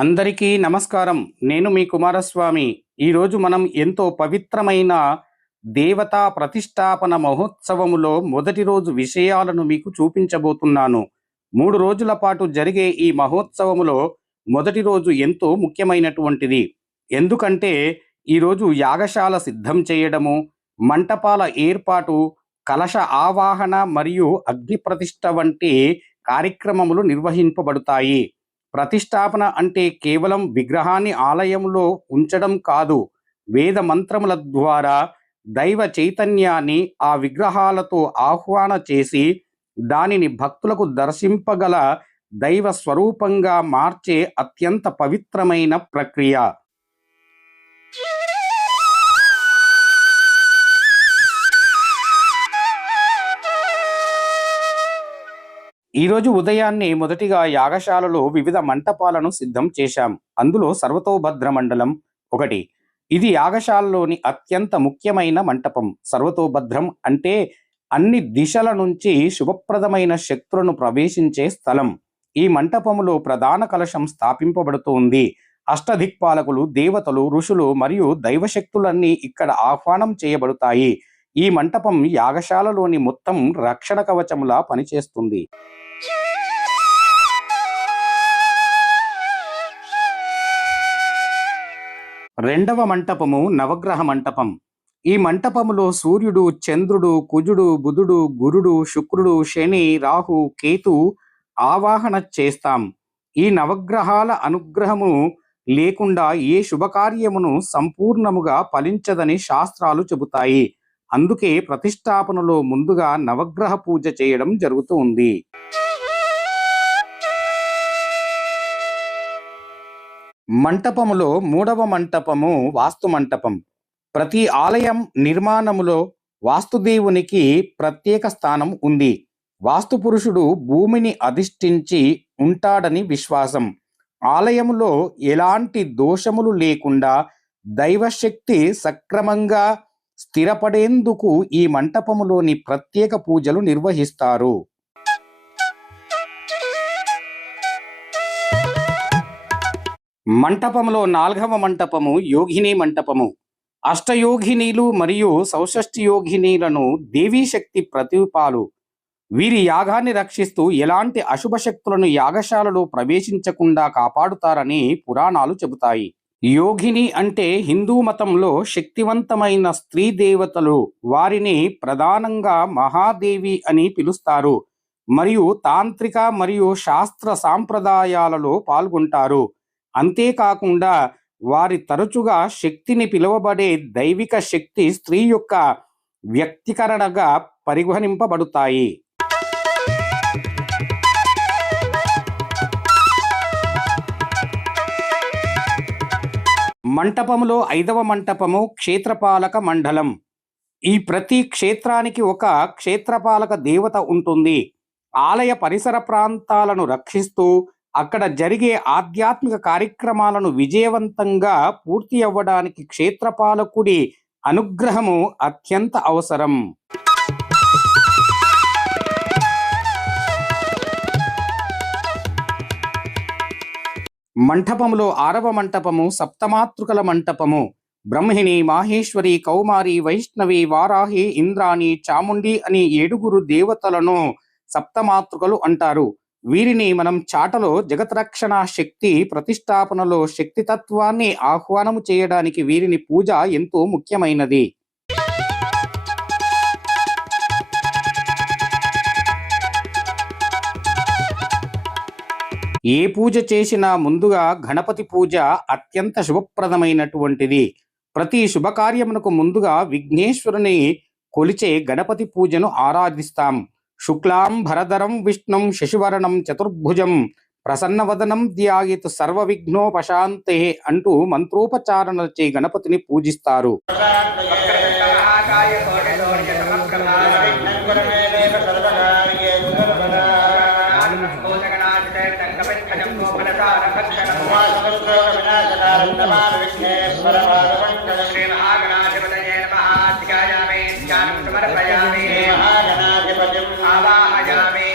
అందరికీ నమస్కారం. నేను మీ కుమారస్వామి. ఈరోజు మనం ఎంతో పవిత్రమైన దేవతా ప్రతిష్టాపన మహోత్సవములో మొదటి రోజు విషయాలను మీకు చూపించబోతున్నాను. 3 రోజుల పాటు జరిగే ఈ మహోత్సవములో మొదటి రోజు ఎంతో ముఖ్యమైనటువంటిది. ఎందుకంటే ఈరోజు యాగశాల సిద్ధం చేయడము, మంటపాల ఏర్పాటు, కలశ ఆవాహన మరియు అగ్ని ప్రతిష్ఠ వంటి కార్యక్రమములు నిర్వహింపబడతాయి. ప్రతిష్టాపన అంటే కేవలం విగ్రహాన్ని ఆలయంలో ఉంచడం కాదు. వేద మంత్రముల ద్వారా దైవ చైతన్యాన్ని ఆ విగ్రహాలతో ఆహ్వాన చేసి దానిని భక్తులకు దర్శింపగల దైవ స్వరూపంగా మార్చే అత్యంత పవిత్రమైన ప్రక్రియ. ఈరోజు ఉదయాన్నే మొదటిగా యాగశాలలో వివిధ మంటపాలను సిద్ధం చేశాం. అందులో సర్వతోభద్ర మండలం ఒకటి. ఇది యాగశాలలోని అత్యంత ముఖ్యమైన మంటపం. సర్వతోభద్రం అంటే అన్ని దిశల నుంచి శుభప్రదమైన శక్తులను ప్రవేశించే స్థలం. ఈ మంటపములో ప్రధాన కలశం స్థాపింపబడుతుంది. అష్టదిక్పాలకులు, దేవతలు, ఋషులు మరియు దైవశక్తులన్నీ ఇక్కడ ఆహ్వానం చేయబడతాయి. ఈ మంటపం యాగశాలలోని మొత్తం రక్షణ కవచములా పనిచేస్తుంది. రెండవ మంటపము నవగ్రహ మంటపం. ఈ మంటపములో సూర్యుడు, చంద్రుడు, కుజుడు, బుధుడు, గురుడు, శుక్రుడు, శని, రాహు, కేతు ఆవాహన చేస్తాం. ఈ నవగ్రహాల అనుగ్రహము లేకుండా ఏ శుభకార్యమును సంపూర్ణముగా ఫలించదని శాస్త్రాలు చెబుతాయి. అందుకే ప్రతిష్టాపనలో ముందుగా నవగ్రహ పూజ చేయడం జరుగుతూ ఉంది. మంటపములో మూడవ మంటపము వాస్తు మంటపం. ప్రతి ఆలయం నిర్మాణములో వాస్తుదేవునికి ప్రత్యేక స్థానం ఉంది. వాస్తు పురుషుడు భూమిని అధిష్ఠించి ఉంటాడని విశ్వాసం. ఆలయములో ఎలాంటి దోషములు లేకుండా దైవశక్తి సక్రమంగా స్థిరపడేందుకు ఈ మంటపములోని ప్రత్యేక పూజలు నిర్వహిస్తారు. మంటపంలో 4వ మంటపము యోగిని మంటపము. అష్టయోగినీలు మరియు సౌషష్ఠి యోగినీలను దేవీ శక్తి ప్రతిరూపాలు. వీరి యాగాన్ని రక్షిస్తూ ఎలాంటి అశుభ శక్తులను యాగశాలలో ప్రవేశించకుండా కాపాడుతారని పురాణాలు చెబుతాయి. యోగిని అంటే హిందూ మతంలో శక్తివంతమైన స్త్రీ దేవతలు. వారిని ప్రధానంగా మహాదేవి అని పిలుస్తారు మరియు తాంత్రిక మరియు శాస్త్ర సాంప్రదాయాలలో పాల్గొంటారు. అంతేకాకుండా వారి తరచుగా శక్తిని పిలువబడే దైవిక శక్తి స్త్రీ యొక్క వ్యక్తీకరణగా పరిగణింపబడతాయి. మంటపములో 5వ మంటపము క్షేత్రపాలక మండలం. ఈ ప్రతి క్షేత్రానికి ఒక క్షేత్రపాలక దేవత ఉంటుంది. ఆలయ పరిసర ప్రాంతాలను రక్షిస్తూ అక్కడ జరిగే ఆధ్యాత్మిక కార్యక్రమాలను విజయవంతంగా పూర్తి అవ్వడానికి క్షేత్రపాలకుడి అనుగ్రహము అత్యంత అవసరం. మంటపములో 6వ మంటపము సప్తమాతృకల మంటపము. బ్రహ్మిణి, మాహేశ్వరి, కౌమారి, వైష్ణవి, వారాహి, ఇంద్రాణి, చాముండి అని 7 దేవతలను సప్తమాతృకలు అంటారు. వీరిని మనం చాటలో జగత్రక్షణ శక్తి ప్రతిష్టాపనలో శక్తితత్వాన్ని ఆహ్వానము చేయడానికి వీరిని పూజ ఎంతో ముఖ్యమైనది. ఏ పూజ చేసినా ముందుగా గణపతి పూజ అత్యంత శుభప్రదమైనటువంటిది. ప్రతి శుభకార్యమునకు ముందుగా విఘ్నేశ్వరుని కొలిచే గణపతి పూజను ఆరాధిస్తాం. శుక్లాం భరధరం విష్ణుం శశివర్ణం చతుర్భుజం ప్రసన్నవదనం ధ్యాయేత్ సర్వ విఘ్నోపశాంతే అంటూ మంత్రోపచారణలచే గణపతిని పూజిస్తారు. आवाहयामि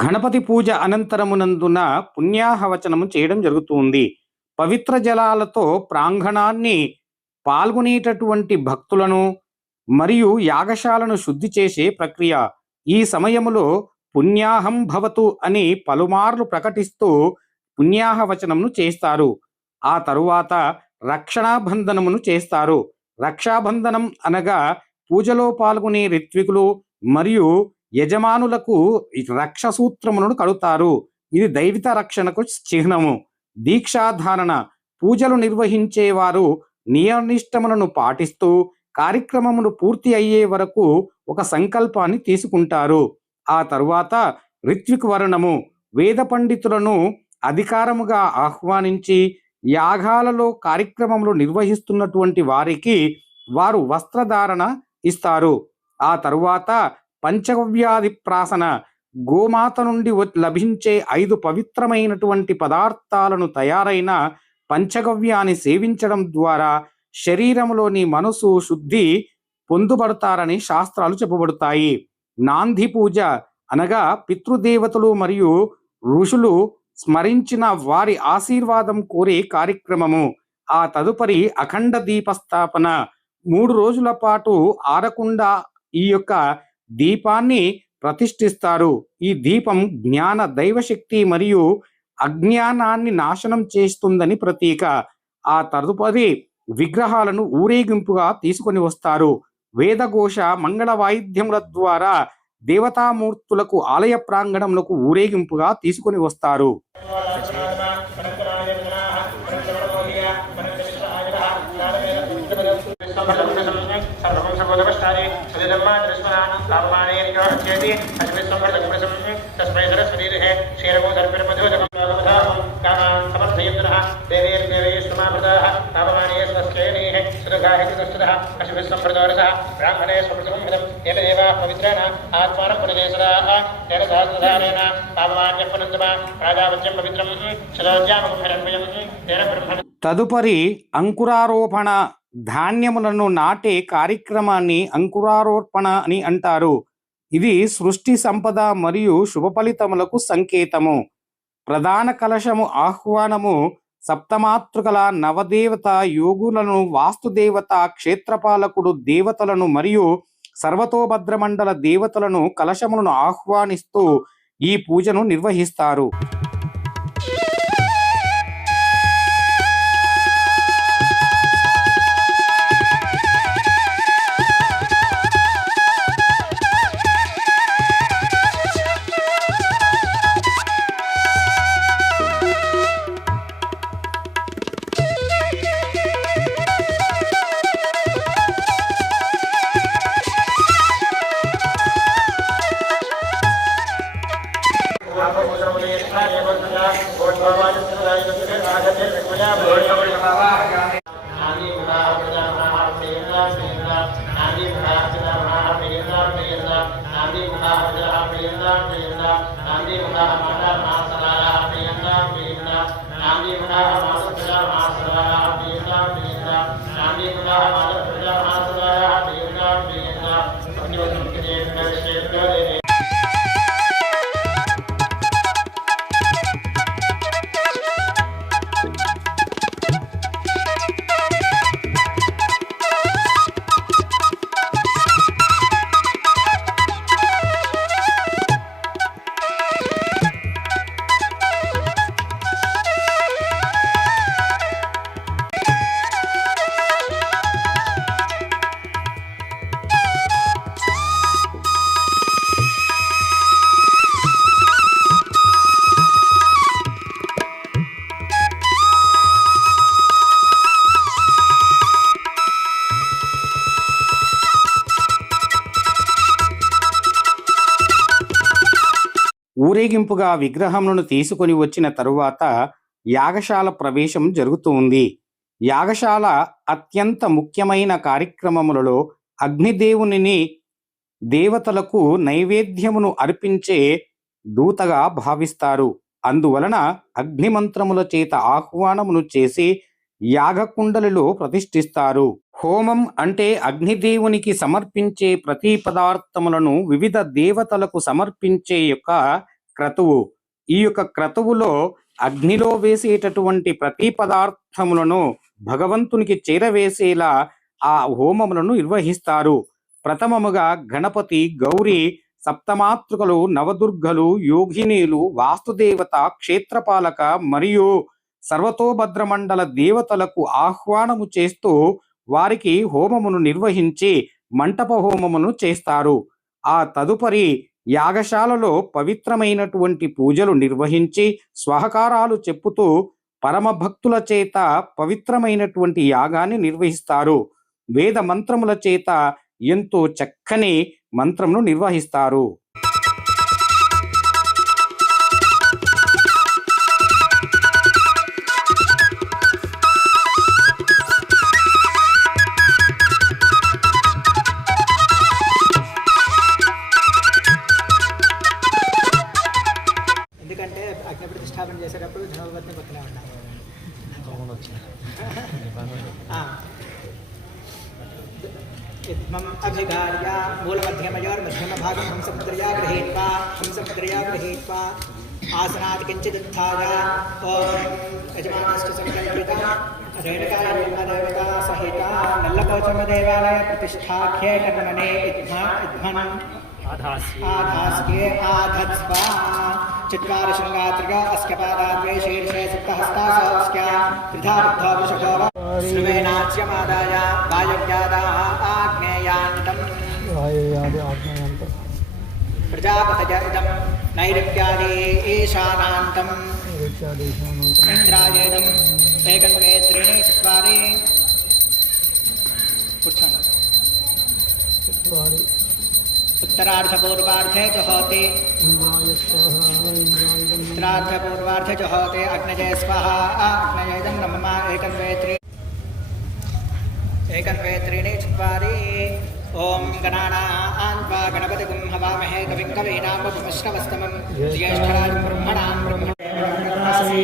గణపతి పూజ అనంతరమునందున పుణ్యాహవచనము చేయడం జరుగుతుంది. పవిత్ర జలాలతో ప్రాంగణాన్ని పాల్గొనేటటువంటి భక్తులను మరియు యాగశాలను శుద్ధి చేసే ప్రక్రియ. ఈ సమయములో పుణ్యాహం భవతు అని పలుమార్లు ప్రకటిస్తూ పుణ్యాహవచనమును చేస్తారు. ఆ తరువాత రక్షణాబంధనమును చేస్తారు. రక్షాబంధనం అనగా పూజలో పాల్గొనే ఋత్వికులు మరియు యజమానులకు రక్షసూత్రములను కడుతారు. ఇది దైవిత రక్షణకు చిహ్నము. దీక్షాధారణ పూజలు నిర్వహించేవారు నియమనిష్టములను పాటిస్తూ కార్యక్రమములు పూర్తి అయ్యే వరకు ఒక సంకల్పాన్ని తీసుకుంటారు. ఆ తరువాత ఋత్విక్ వర్ణము వేద పండితులను అధికారముగా ఆహ్వానించి యాగాలలో కార్యక్రమములు నిర్వహిస్తున్నటువంటి వారికి వారు వస్త్రధారణ ఇస్తారు. ఆ తరువాత పంచగవ్యాధి ప్రాసన గోమాత నుండి లభించే 5 పవిత్రమైనటువంటి పదార్థాలను తయారైన పంచగవ్యాన్ని సేవించడం ద్వారా శరీరంలోని మనసు శుద్ధి పొందుబడతారని శాస్త్రాలు చెప్పబడతాయి. నాంది పూజ అనగా పితృదేవతలు మరియు ఋషులు స్మరించిన వారి ఆశీర్వాదం కోరే కార్యక్రమము. ఆ తదుపరి అఖండ దీపస్థాపన 3 రోజుల పాటు ఆరకుండా ఈ యొక్క దీపాన్ని ప్రతిష్ఠిస్తారు. ఈ దీపం జ్ఞాన దైవశక్తి మరియు అజ్ఞానాన్ని నాశనం చేస్తుందని ప్రతీక. ఆ తదుపరి విగ్రహాలను ఊరేగింపుగా తీసుకొని వస్తారు. వేదఘోష మంగళ వాయిద్యముల ద్వారా దేవతామూర్తులకు ఆలయ ప్రాంగణంలోకి ఊరేగింపుగా తీసుకొని వస్తారు. తదుపరి అంకురారోపణ ధాన్యములను నాటే కార్యక్రమాన్ని అంకురారోపణ అని అంటారు. ఇది సృష్టి సంపద మరియు శుభ ఫలితములకు సంకేతము. ప్రధాన కలశము ఆహ్వానము సప్తమాతృకల నవదేవత యోగులను వాస్తుదేవత క్షేత్రపాలకుడు దేవతలను మరియు సర్వతోభద్రమండల దేవతలను కలశములను ఆహ్వానిస్తూ ఈ పూజను నిర్వహిస్తారు. ఊరేగింపుగా విగ్రహములను తీసుకొని వచ్చిన తరువాత యాగశాల ప్రవేశం జరుగుతుంది. యాగశాల అత్యంత ముఖ్యమైన కార్యక్రమములలో అగ్నిదేవునిని దేవతలకు నైవేద్యమును అర్పించే దూతగా భావిస్తారు. అందువలన అగ్నిమంత్రముల చేత ఆహ్వానమును చేసి యాగకుండలిలో ప్రతిష్ఠిస్తారు. హోమం అంటే అగ్నిదేవునికి సమర్పించే ప్రతి పదార్థములను వివిధ దేవతలకు సమర్పించే యొక్క క్రతువు. ఈ యొక్క క్రతువులో అగ్నిలో వేసేటటువంటి ప్రతి పదార్థములను భగవంతునికి చేరవేసేలా ఆ హోమములను నిర్వహిస్తారు. ప్రథమముగా గణపతి, గౌరీ, సప్తమాతృకలు, నవదుర్గలు, యోగినీలు, వాస్తుదేవత, క్షేత్రపాలక మరియు సర్వతోభద్రమండల దేవతలకు ఆహ్వానము చేస్తూ వారికి హోమమును నిర్వహించి మంటప హోమమును చేస్తారు. ఆ తదుపరి యాగశాలలో పవిత్రమైనటువంటి పూజలు నిర్వహించి స్వహకారాలు చెప్పుతూ పరమభక్తుల చేత పవిత్రమైనటువంటి యాగాన్ని నిర్వహిస్తారు. వేద మంత్రముల చేత ఎంతో చక్కని మంత్రమును నిర్వహిస్తారు. ఎందుకంటే అగ్ని ప్రతిష్టాపన చేసేటప్పుడు ధనుర్వత్ని పక్కనే ఉన్నాం. अभिगार्य मूलमध्यमयोर्मध्यमभागं हंसमुद्रया गृहीत्वा आसनात् किञ्चिदुत्थाय ॐ यजमानस्य सङ्कल्पिता रेणुका सहिता नल्लकोचमदेवालय प्रतिष्ठाख्ये कर्मणे इद्मन् आधास्ये आधत्स्वा चत्वारि शृङ्गात्रिका अस्कपादाद्वै शीर्षे सुप्तहस्तासोऽस्क्या त्रिधा बुद्धो वृषभो श्रुवेणाच्यमादाय वायव्यादाः आग्नेयान्तम् प्रजापतय इदं नैऋत्यादि ईशानान्तम् इन्द्रायेदम् एकं द्वे त्रीणि चत्वारि కూర్చోండి उत्तरार्धपूर्वार्धे जुहोति उत्तरार्धपूर्वार्धे जुहोति अग्नये स्वाहा अग्नयेदं नमः एकं द्वे त्रीणि चत्वारि ओम गणानान्वा गणपतिगुं हवामहे कविं कवीनामुपमिश्रवस्तमं ज्येष्ठराजं ब्रह्मणां ब्रह्मणस्पति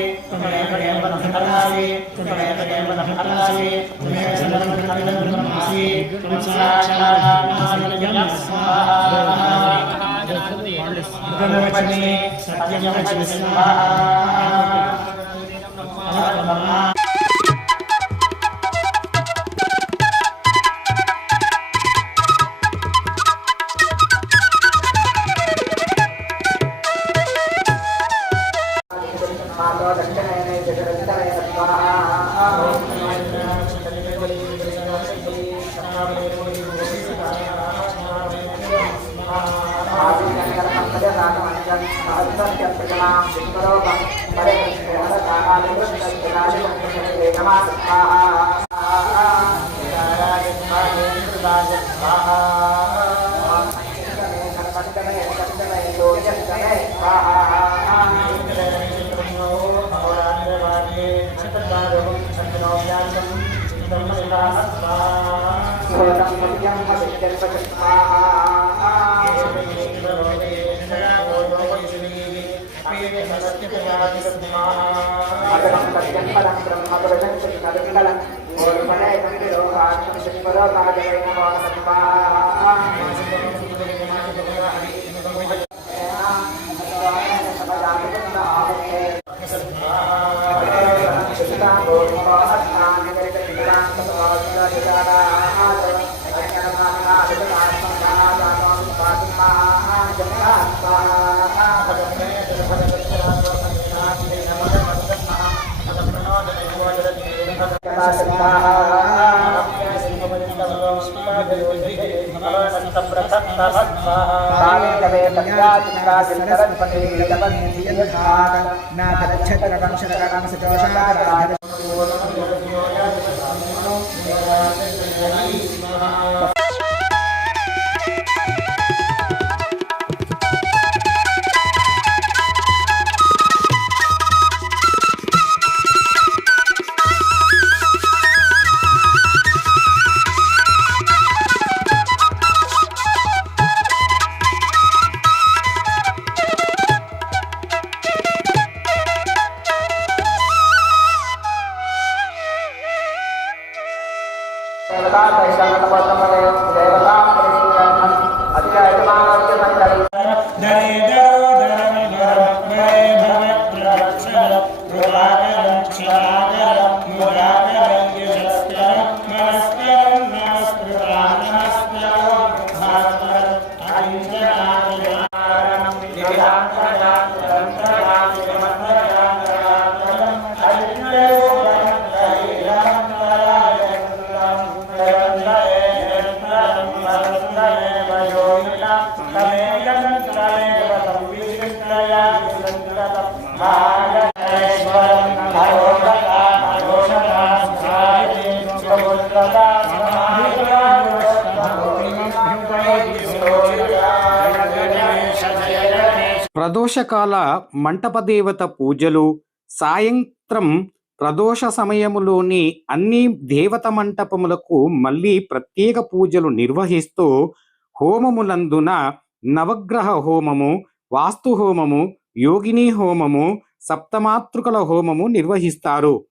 ప్రదోషకాల మంటపదేవత పూజలు, సాయంత్రం ప్రదోష సమయములోని అన్ని దేవత మంటపములకు మళ్ళీ ప్రత్యేక పూజలు నిర్వహిస్తూ హోమములందున నవగ్రహ హోమము, వాస్తు హోమము, యోగిని హోమము, సప్తమాతృకల హోమము నిర్వహిస్తారు.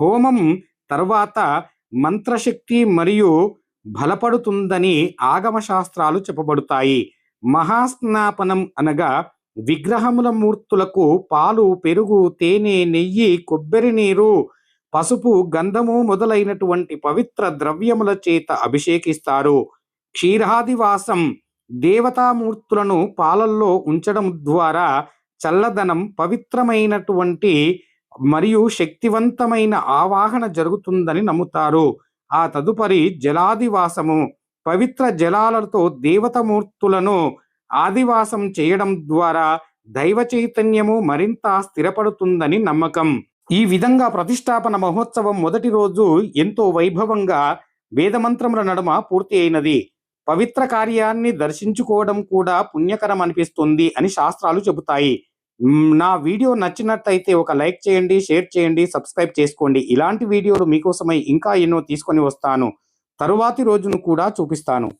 హోమం తర్వాత మంత్రశక్తి మరియు బలపడుతుందని ఆగమ శాస్త్రాలు చెప్పబడతాయి. మహాస్నాపనం అనగా విగ్రహముల మూర్తులకు పాలు, పెరుగు, తేనె, నెయ్యి, కొబ్బరి నీరు, పసుపు, గంధము మొదలైనటువంటి పవిత్ర ద్రవ్యముల చేత అభిషేకిస్తారు. క్షీరాదివాసం దేవతామూర్తులను పాలల్లో ఉంచడం ద్వారా చల్లదనం, పవిత్రమైనటువంటి మరియు శక్తివంతమైన ఆవాహన జరుగుతుందని నమ్ముతారు. ఆ తదుపరి జలాదివాసము, పవిత్ర జలాలతో దేవతామూర్తులను ఆదివాసం చేయడం ద్వారా దైవ చైతన్యము మరింత స్థిరపడుతుందని నమ్మకం. ఈ విధంగా ప్రతిష్టాపన మహోత్సవం మొదటి రోజు ఎంతో వైభవంగా వేదమంత్రముల నడుమ పూర్తి అయినది. పవిత్ర కార్యాన్ని దర్శించుకోవడం కూడా పుణ్యకరం అనిపిస్తుంది అని శాస్త్రాలు చెబుతాయి. నా వీడియో నచ్చినట్టయితే ఒక లైక్ చేయండి, షేర్ చేయండి, సబ్స్క్రైబ్ చేసుకోండి. ఇలాంటి వీడియోలు మీకోసమై ఇంకా ఎన్నో తీసుకొని వస్తాను. తరువాతి రోజును కూడా చూపిస్తాను.